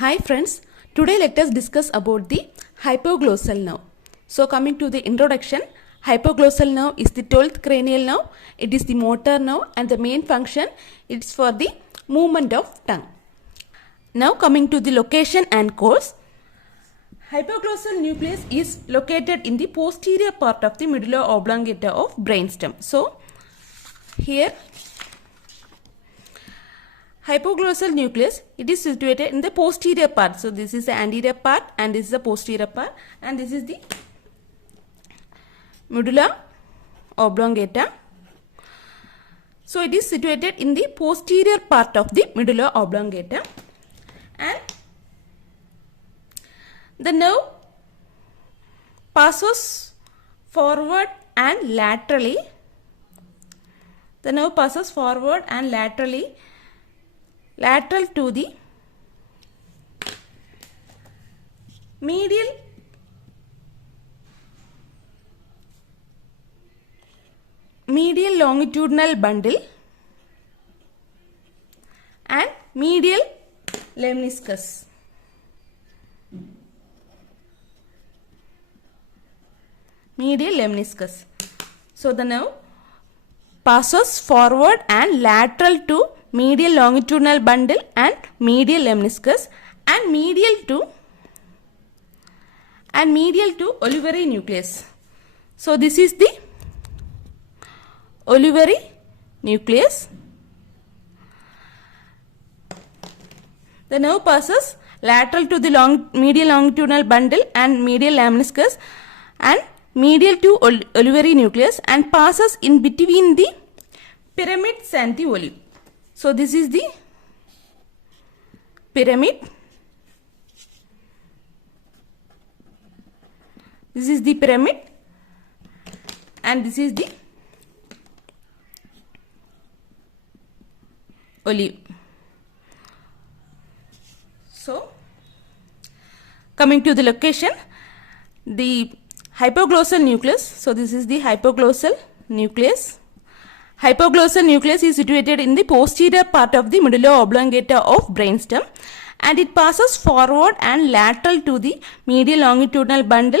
Hi friends, today let us discuss about the hypoglossal nerve. So coming to the introduction, hypoglossal nerve is the 12th cranial nerve. It is the motor nerve and the main function is for the movement of tongue. Now coming to the location and course, hypoglossal nucleus is located in the posterior part of the medulla oblongata of brainstem. So here hypoglossal nucleus, it is situated in the posterior part. So this is the anterior part and this is the posterior part and this is the medulla oblongata. So it is situated in the posterior part of the medulla oblongata and the nerve passes forward and laterally. The nerve passes forward and lateral to the medial longitudinal bundle and medial lemniscus. So the nerve passes forward and lateral to medial longitudinal bundle and medial lemniscus and medial to olivary nucleus. So this is the olivary nucleus. The nerve passes lateral to the medial longitudinal bundle and medial lemniscus and medial to olivary nucleus and passes in between the pyramids and the olive. So this is the pyramid. This is the pyramid and this is the olive. So coming to the location, the hypoglossal nucleus. So this is the hypoglossal nucleus. Hypoglossal nucleus is situated in the posterior part of the medulla oblongata of brainstem and it passes forward and lateral to the medial longitudinal bundle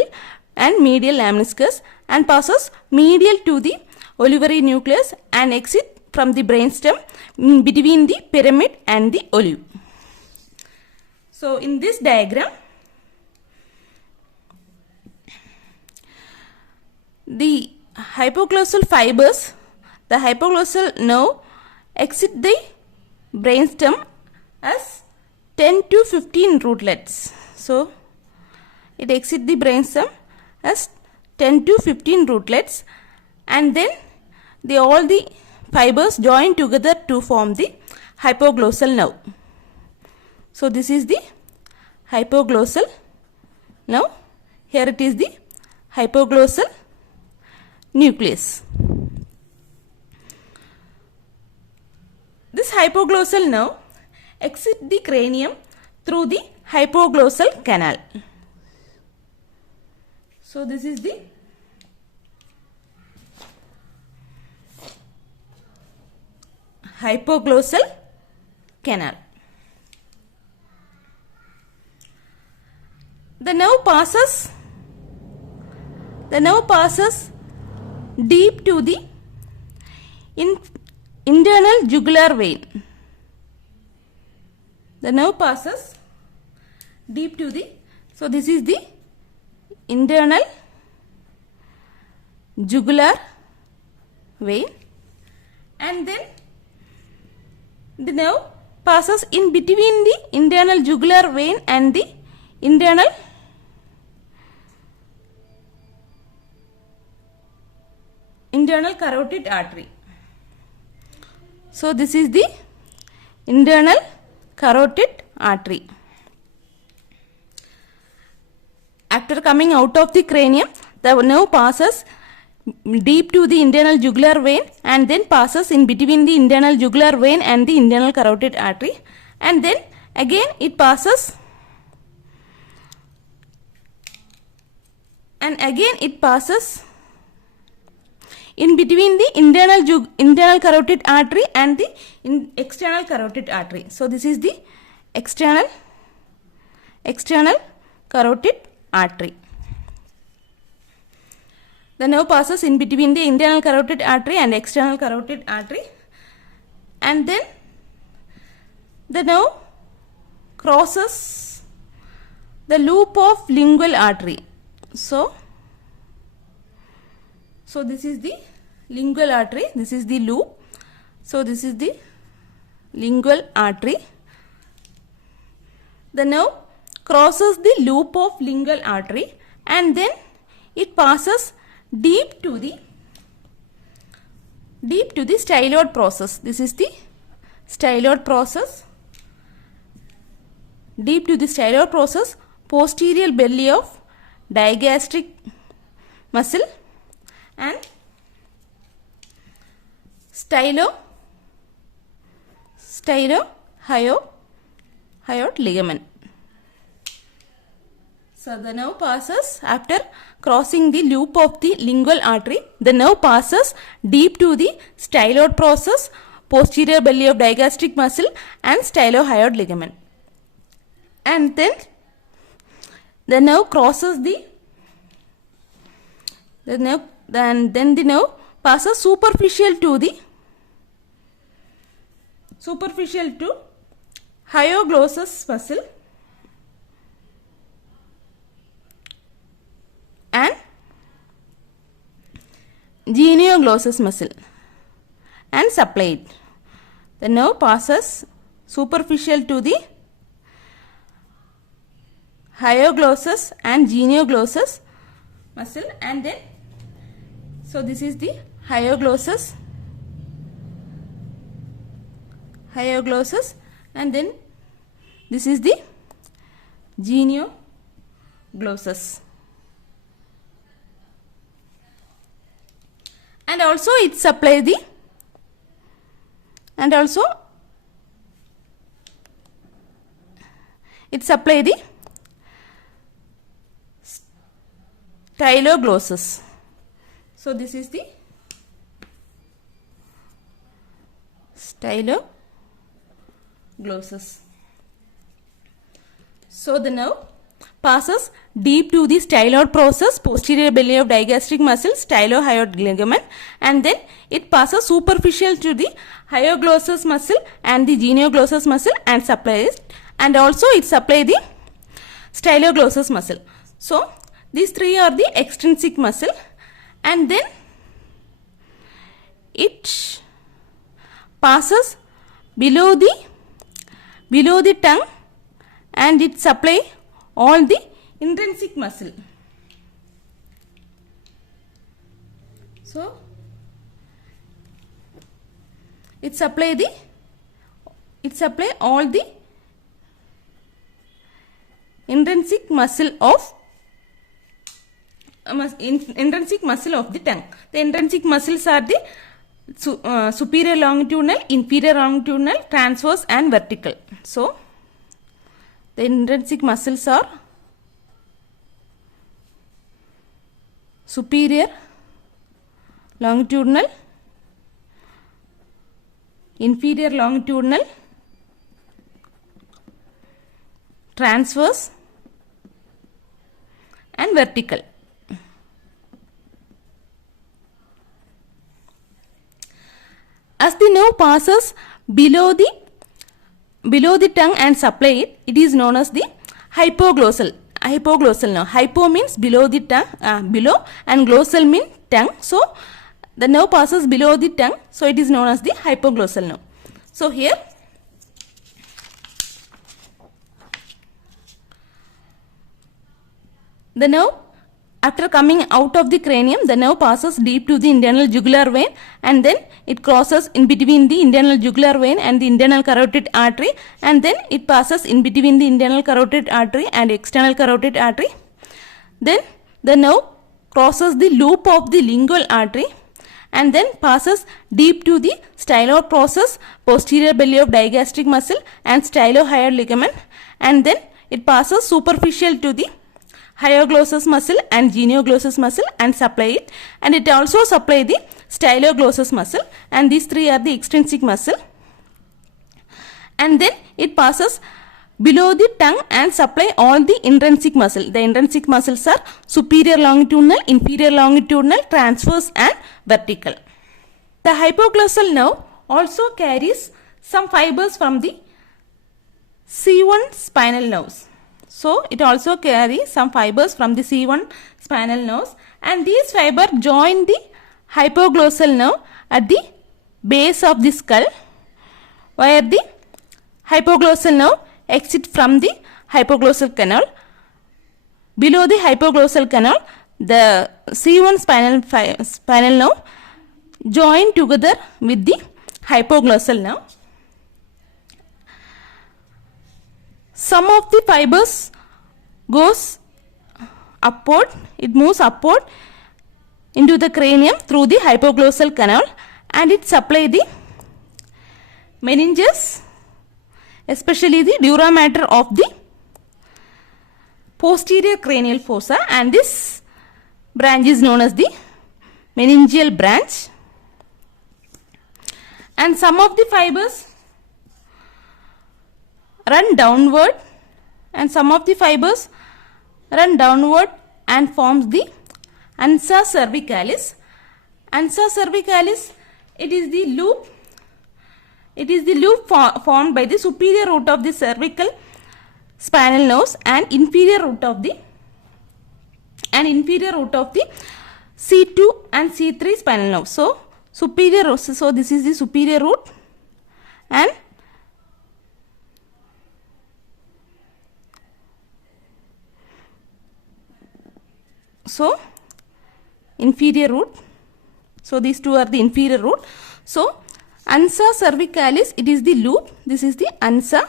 and medial lemniscus and passes medial to the olivary nucleus and exit from the brainstem between the pyramid and the olive. So in this diagram, the hypoglossal fibers, the hypoglossal nerve exit the brainstem as 10 to 15 rootlets. So it exit the brainstem as 10 to 15 rootlets and then all the fibers join together to form the hypoglossal nerve. So this is the hypoglossal nerve. Here it is the hypoglossal nucleus. This hypoglossal nerve exits the cranium through the hypoglossal canal. So this is the hypoglossal canal. The nerve passes deep to the internal jugular vein. The nerve passes deep to the, so this is the internal jugular vein and then the nerve passes in between the internal jugular vein and the internal carotid artery. So this is the internal carotid artery. After coming out of the cranium, the nerve passes deep to the internal jugular vein and then passes in between the internal jugular vein and the internal carotid artery and then again it passes in between the internal carotid artery and the external carotid artery. So this is the external external carotid artery. The nerve passes in between the internal carotid artery and external carotid artery, and then the nerve crosses the loop of lingual artery. So this is the lingual artery, this is the loop. So this is the lingual artery. The nerve crosses the loop of lingual artery, and then it passes deep to the styloid process. This is the styloid process. Deep to the styloid process, posterior belly of digastric muscle and stylohyoid ligament. So the nerve passes, after crossing the loop of the lingual artery, the nerve passes deep to the styloid process, posterior belly of digastric muscle and stylohyoid ligament. And then the nerve crosses the nerve passes superficial to hypoglossal muscle and genioglossus muscle and supply it. The nerve passes superficial to the hypoglossus and genioglossus muscle, and then so this is the hypoglossus, and then this is the genioglossus. And also it supply the styloglossus. So this is the styloglossus. So the nerve passes deep to the styloid process, posterior belly of digastric muscle, stylohyoid ligament, and then it passes superficial to the hypoglossous muscle and the genioglossus muscle and supplies, and also it supply the styloglossus muscle. So these three are the extrinsic muscle, and then it passes below the tongue and it supply all the intrinsic muscle. So it supply all the intrinsic muscle of the tongue. The intrinsic muscles are the superior longitudinal, inferior longitudinal, transverse and vertical. So the intrinsic muscles are superior longitudinal, inferior longitudinal, transverse and vertical. As the nerve passes below the tongue and supply it, it is known as the hypoglossal nerve. Hypo means below the tongue, below, and glossal means tongue. So the nerve passes below the tongue, so it is known as the hypoglossal nerve. So here the nerve, after coming out of the cranium, the nerve passes deep to the internal jugular vein, and then it crosses in between the internal jugular vein and the internal carotid artery, and then it passes in between the internal carotid artery and external carotid artery. Then the nerve crosses the loop of the lingual artery and then passes deep to the styloid process, posterior belly of digastric muscle and stylohyoid ligament, and then it passes superficial to the hypoglossous muscle and genioglossus muscle and supply it, and it also supply the styloglossus muscle, and these three are the extrinsic muscle. And then it passes below the tongue and supply all the intrinsic muscle. The intrinsic muscles are superior longitudinal, inferior longitudinal, transverse and vertical. The hypoglossal nerve also carries some fibers from the C1 spinal nerves. So it also carries some fibers from the C1 spinal nerves, and these fibers join the hypoglossal nerve at the base of the skull, where the hypoglossal nerve exits from the hypoglossal canal. Below the hypoglossal canal, the C1 spinal nerve join together with the hypoglossal nerve. Some of the fibers goes upward, it moves upward into the cranium through the hypoglossal canal, and it supply the meninges, especially the dura mater of the posterior cranial fossa, and this branch is known as the meningeal branch. And some of the fibers run downward, and some of the fibers run downward and forms the ansa cervicalis. Ansa cervicalis, it is the loop formed by the superior root of the cervical spinal nerves and inferior root of the C2 and C3 spinal nerves. So this is the superior root, and so inferior root. So these two are the inferior root. So ansa cervicalis, it is the loop. This is the ansa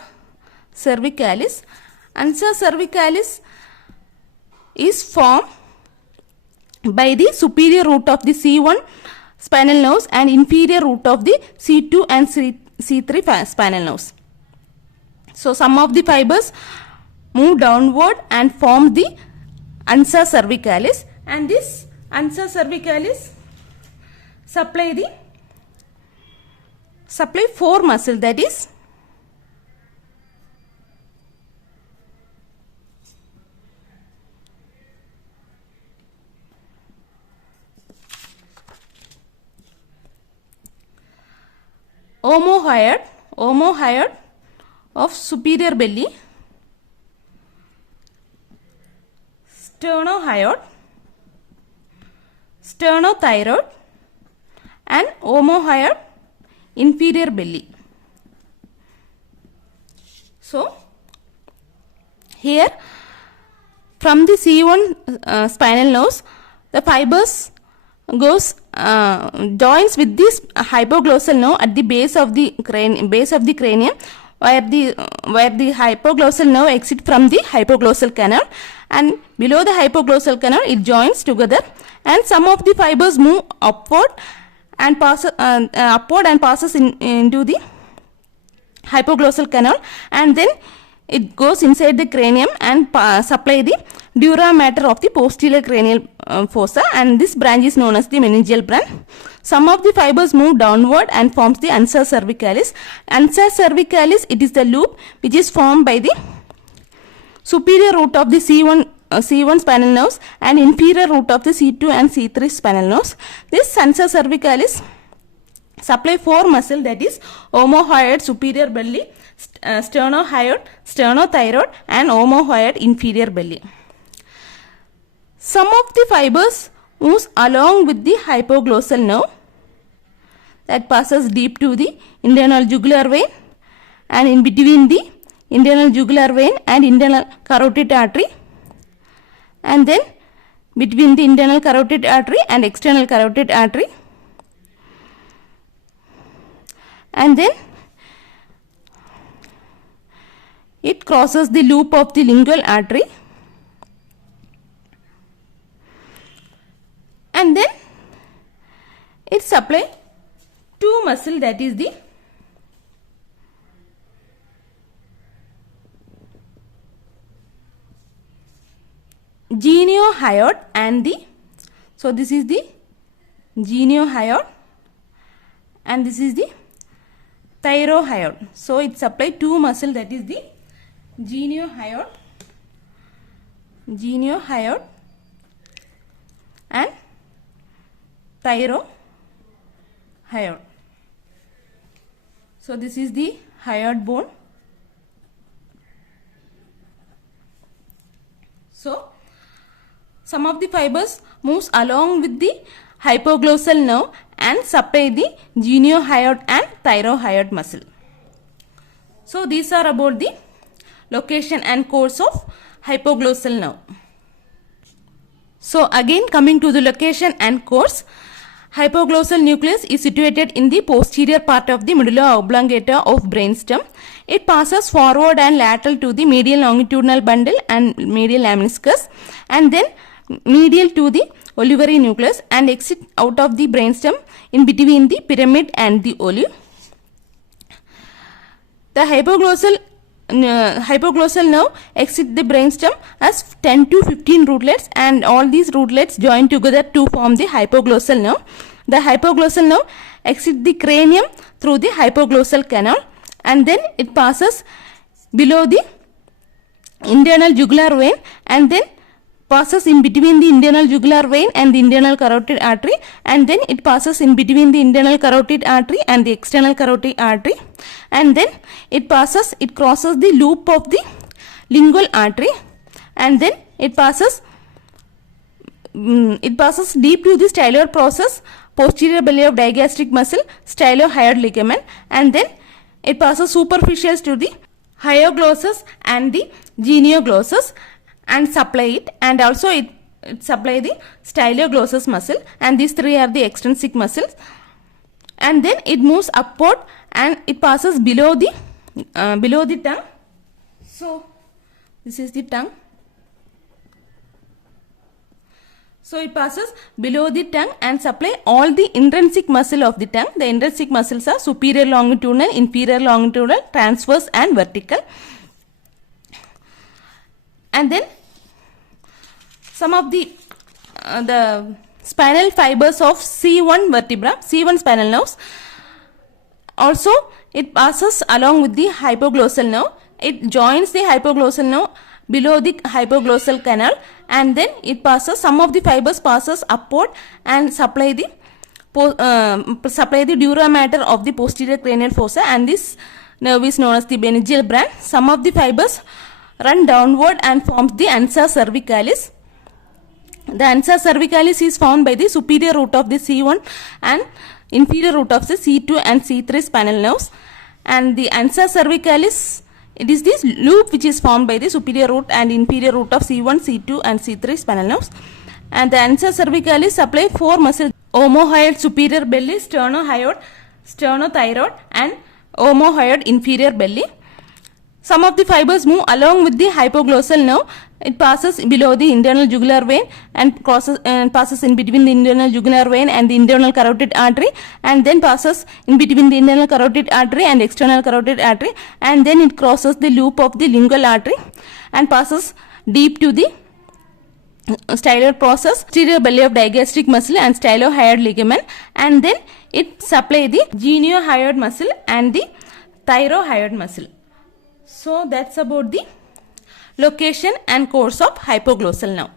cervicalis. Ansa cervicalis is formed by the superior root of the C1 spinal nerves and inferior root of the C2 and C3 spinal nerves. So some of the fibers move downward and form the ansa cervicalis, and this ansa cervicalis supply four muscles, that is omohyoid of superior belly, sternohyoid, sternothyroid, and omohyoid inferior belly. So here from the C1 spinal nerves, the fibers joins with this hypoglossal nerve at the base of the cranium, where the hypoglossal nerve exits from the hypoglossal canal, and below the hypoglossal canal it joins together, and some of the fibers move upward and passes into the hypoglossal canal, and then it goes inside the cranium and supply the dura mater of the posterior cranial fossa, and this branch is known as the meningeal branch. Some of the fibers move downward and forms the ansa cervicalis. Ansa cervicalis, it is the loop which is formed by the superior root of the C1 spinal nerves and inferior root of the C2 and C3 spinal nerves. This ansa cervicalis supply four muscles, that is omohyoid superior belly, sternohyoid, sternothyroid, and omohyoid inferior belly. Some of the fibers moves along with the hypoglossal nerve that passes deep to the internal jugular vein, and in between the internal jugular vein and internal carotid artery, and then between the internal carotid artery and external carotid artery, and then it crosses the loop of the lingual artery, and then it supply two muscle, that is the geniohyoid and the, so this is the geniohyoid and this is the thyrohyoid. So it supply two muscle, that is the geniohyoid and thyrohyoid. So this is the hyoid bone. So some of the fibers moves along with the hypoglossal nerve and supply the geniohyoid and thyrohyoid muscle. So these are about the location and course of hypoglossal nerve. So again, coming to the location and course, hypoglossal nucleus is situated in the posterior part of the medulla oblongata of brainstem. It passes forward and lateral to the medial longitudinal bundle and medial lemniscus, and then medial to the olivary nucleus and exit out of the brainstem in between the pyramid and the olive. The hypoglossal nerve exit the brainstem as 10 to 15 rootlets, and all these rootlets join together to form the hypoglossal nerve. The hypoglossal nerve exit the cranium through the hypoglossal canal, and then it passes below the internal jugular vein, and then passes in between the internal jugular vein and the internal carotid artery, and then it passes in between the internal carotid artery and the external carotid artery, and then it crosses the loop of the lingual artery, and then it passes deep to the styloid process, posterior belly of digastric muscle, stylohyoid ligament, and then it passes superficial to the hyoglossus and the genioglossus and supply it, and also it supply the styloglossus muscle, and these three are the extrinsic muscles, and then it moves upward and it passes below the tongue. So this is the tongue. So it passes below the tongue and supply all the intrinsic muscle of the tongue. The intrinsic muscles are superior longitudinal, inferior longitudinal, transverse and vertical. And then some of the spinal fibers of C1 vertebra, C1 spinal nerves. Also, it passes along with the hypoglossal nerve. It joins the hypoglossal nerve below the hypoglossal canal, and then it passes, some of the fibers passes upward and supply the dura mater of the posterior cranial fossa, and this nerve is known as the meningeal branch. Some of the fibers run downward and forms the ansa cervicalis. The ansa cervicalis is formed by the superior root of the C1 and inferior root of the C2 and C3 spinal nerves, and the ansa cervicalis, it is this loop which is formed by the superior root and inferior root of C1, C2 and C3 spinal nerves, and the ansa cervicalis supply four muscles: omohyoid superior belly, sternohyoid, sternothyroid and omohyoid inferior belly. Some of the fibers move along with the hypoglossal nerve. It passes below the internal jugular vein and passes in between the internal jugular vein and the internal carotid artery, and then passes in between the internal carotid artery and external carotid artery, and then it crosses the loop of the lingual artery and passes deep to the styloid process, posterior belly of digastric muscle and stylohyoid ligament, and then it supply the geniohyoid muscle and the thyrohyoid muscle. So that's about the location and course of hypoglossal nerve.